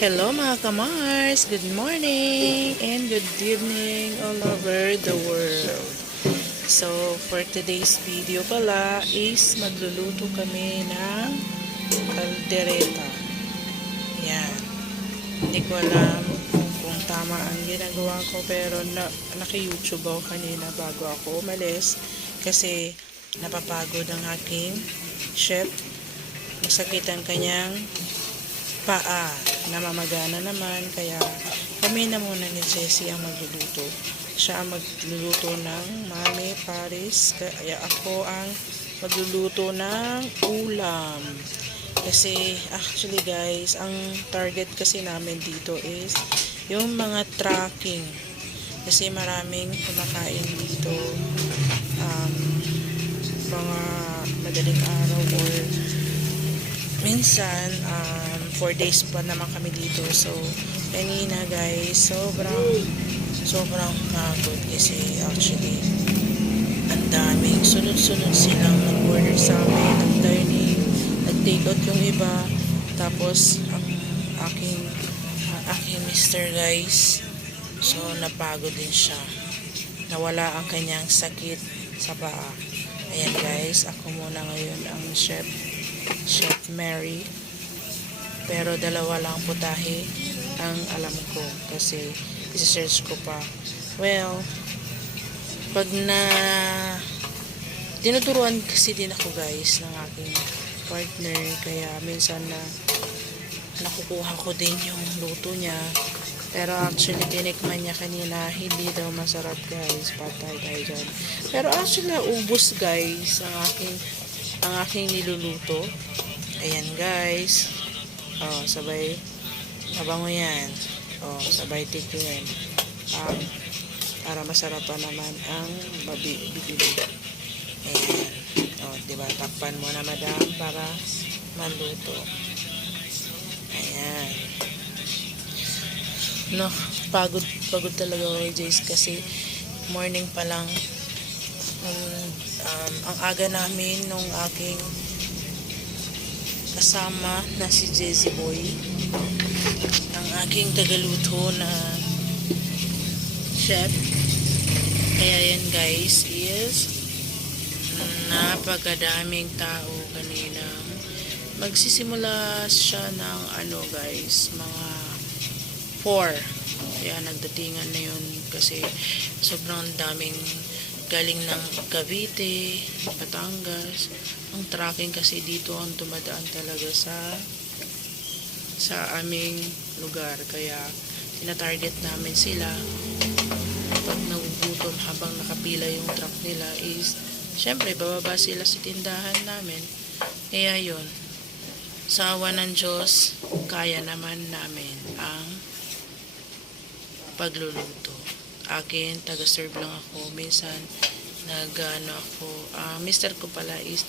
Hello mga kamars! Good morning and good evening all over the world. So, for today's video pala is magluluto kami ng kaldereta. Yan. Hindi ko alam kung tama ang ginagawa ko pero naki-YouTube ako kanina bago ako umalis kasi napapagod ang aking chef. Masakit ang kanyang paa, namamagana naman, kaya kami na muna ni Jessie ang magluluto. Siya ang magluluto ng Mami Paris, kaya ako ang magluluto ng ulam. Kasi actually guys, ang target kasi namin dito is yung mga tracking. Kasi maraming kumakain dito mga madaling araw or minsan 4 days pa naman kami dito. So kanina guys, sobrang pagod kasi actually ang daming sunod-sunod silang nag-order sa amin ng dining, nag-take out yung iba, tapos ang aking mister guys, so napagod din siya, nawala ang kanyang sakit sa paa. Ayan guys, ako muna ngayon ang chef Mary, pero dalawa lang putahe ang alam ko kasi isi-search ko pa. Well, pag tinuturuan kasi din ako guys ng aking partner, kaya minsan na nakukuha ko din yung luto niya, pero actually tinikman niya kanina, hindi daw masarap guys, patay tayo dyan. Pero actually ubos guys ang aking niluluto. Ayan guys, sabay mabango yan, sabay tikin, para masarap pa naman ang bibili. Ayan, diba, takpan mo na madam para maluto. Ayan, no, pagod talaga ako Jace kasi morning pa lang. Ang aga namin nung aking kasama na si Jessie Boy, ang aking tagaluto na chef. Kaya yan guys is napakadaming tao kanina. Magsisimula siya ng guys, mga 4. Kaya nagdatingan na yun kasi sobrang daming galing ng Cavite, Batangas. Ang tracking kasi dito ang dumadaan talaga sa aming lugar, kaya tinatarget namin sila. Pag nagugutom habang nakapila yung truck nila is syempre bababa sila sa tindahan namin. Kaya yun, sa awa ng Diyos, kaya naman namin ang pagluluto. Akin, taga-serve lang ako. Minsan ako, mister ko pala is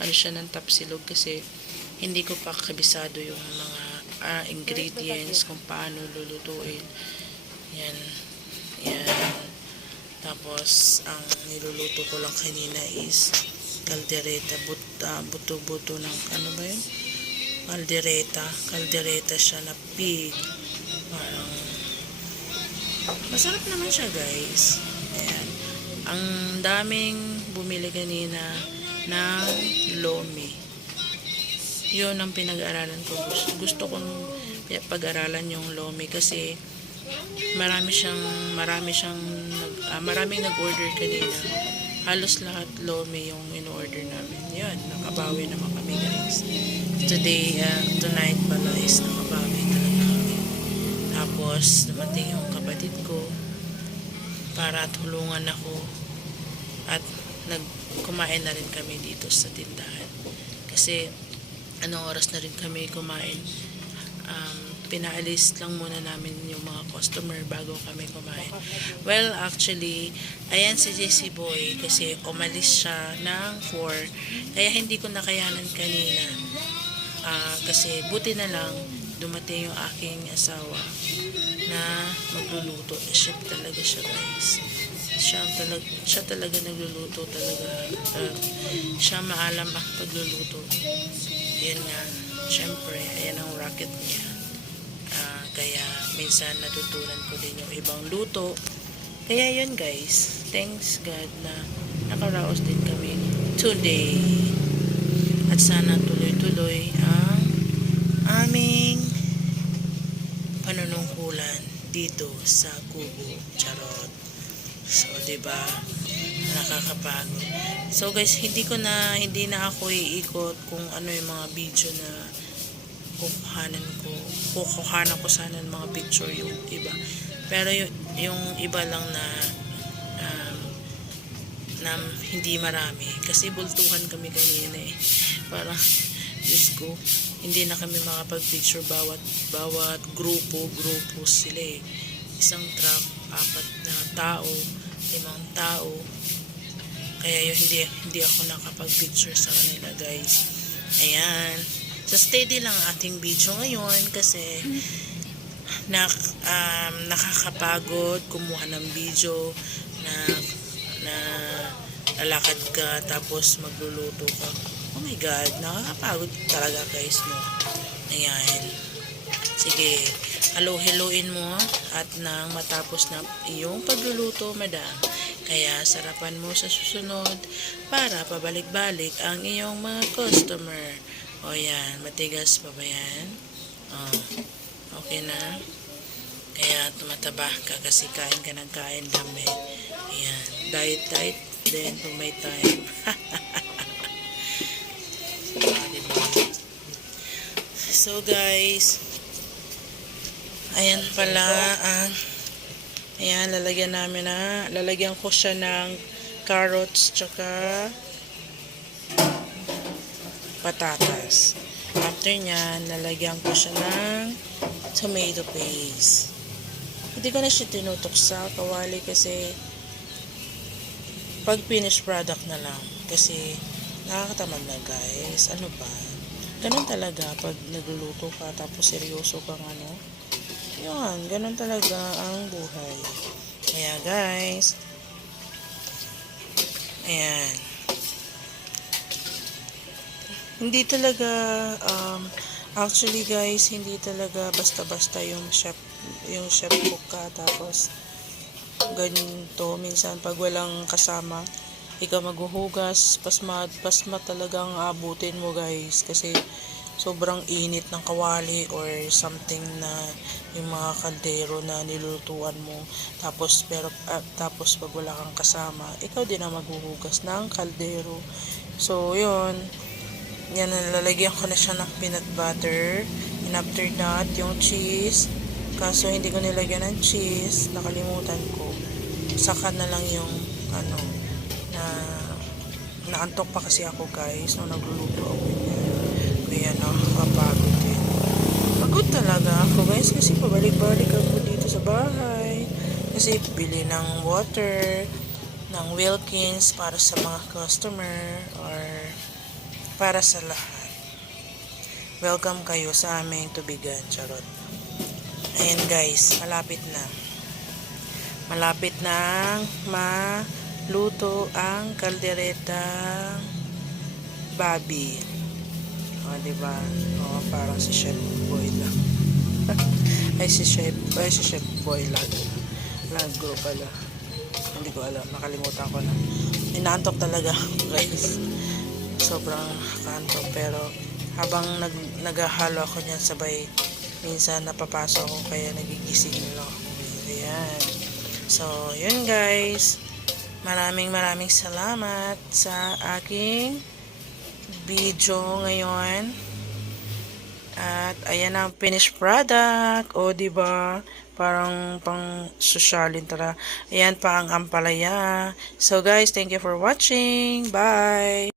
siya ng tapsilog kasi hindi ko pa kabisado yung mga ingredients kung paano lulutuin. Yan. Tapos ang niluluto ko lang kanina is kaldereta, buto-buto ng ba yun? Kaldereta siya na pig. Parang masarap naman siya guys. Ayan. Ang daming bumili kanina ng lomi. Yun ang pinag-aralan ko. Gusto kong pag-aralan yung lomi kasi maraming nag-order kanina. Halos lahat lomi yung in-order namin. Yun, nakabawi naman kami guys. Tonight pala is nakabawi talaga kami. Tapos dumating yung kapatid ko para tulungan ako at kumain na rin kami dito sa tindahan kasi anong oras na rin kami kumain. Pinaalis lang muna namin yung mga customer bago kami kumain. Well, actually, ayan si Jessie Boy kasi umalis siya ng 4, kaya hindi ko nakayanan kanina. Kasi buti na lang dumating yung aking asawa na magluluto. Chef talaga siya guys. Siya talaga nagluluto talaga. Siya maalam ang pagluluto. Yan nga, syempre, ayan ang racket niya. Kaya minsan natutunan ko din yung ibang luto. Kaya yun guys, thanks God na nakaraos din kami today. At sana tuloy-tuloy ang aming panunungkulan dito sa Kubo. Charot. So, 'di ba? Nakakapagod. So, guys, hindi na ako iikot kung ano yung mga video na kukuhanan ko sana ng mga picture yung iba. Pero yung iba lang um, na hindi marami. Kasi bultuhan kami kanina eh. Parang, Diyos ko, hindi na kami makapag-picture bawat grupo sila eh. Isang truck, 4 na tao, 5 tao. Kaya hindi ako nakapag-picture sa kanila guys. Ayan. So steady lang ang ating video ngayon kasi nakakapagod kumuha ng video na lalakad ka tapos magluluto ka. Oh my God, nakakapagod talaga guys, no? Ayan. Sige, hello-helloin mo at nang matapos na iyong pagluluto, madam. Kaya sarapan mo sa susunod para pabalik-balik ang iyong mga customer. O yan, matigas pa ba yan? Okay na? Kaya tumataba ka kasi kain ka ng kain dami. Ayan, diet din kung may time. So guys, ayan pala ayan, lalagyan ko siya ng carrots tsaka patatas. After nyan, lalagyan ko siya ng tomato paste. Hindi ko na siya tinutok sa kawali kasi pag finished product na lang. Kasi nakakatamad na guys. Ano ba? Ganun talaga pag nagluluto ka tapos seryoso kang ano. Yun, ganun talaga ang buhay. Kaya guys, ayan. Hindi talaga, actually guys, hindi talaga basta-basta yung chef cook ka, tapos ganito, minsan pag walang kasama, ikaw maghuhugas, pasma talagang abutin mo guys, kasi sobrang init ng kawali or something na yung mga kaldero na nilulutuan mo, tapos pag wala kang kasama, ikaw din ang maghuhugas ng kaldero. So, yun. Yan, lalagyan ko na siya ng peanut butter. And after that, yung cheese. Kaso, hindi ko nilagyan ng cheese. Nakalimutan ko. Saka na lang yung, naantok pa kasi ako, guys. Nung nagluluto ako niya. Kaya, nakakapagod din. Pagod talaga ako, guys. Kasi pabalik-balik ako dito sa bahay. Kasi, bili ng water, ng Wilkins para sa mga customer, or para sa lahat. Welcome kayo sa aming tubigan, charot. Ayan guys, malapit na. Malapit na maluto ang kaldereta Bobby. O, diba? O, parang si Chef Boy lang. si Chef Boy lang. Lagro pala. Hindi ko alam, nakalimutan ko na. Inaantok talaga, guys. Sobrang kanto, pero habang naghahalo ako niyan sabay, minsan napapasok ako kaya nagigising nila ako. Ayan. So, yun guys. Maraming salamat sa aking video ngayon. At ayan ang finished product. O, diba? Parang pang sosyalin tara. Ayan pa ang ampalaya. So guys, thank you for watching. Bye!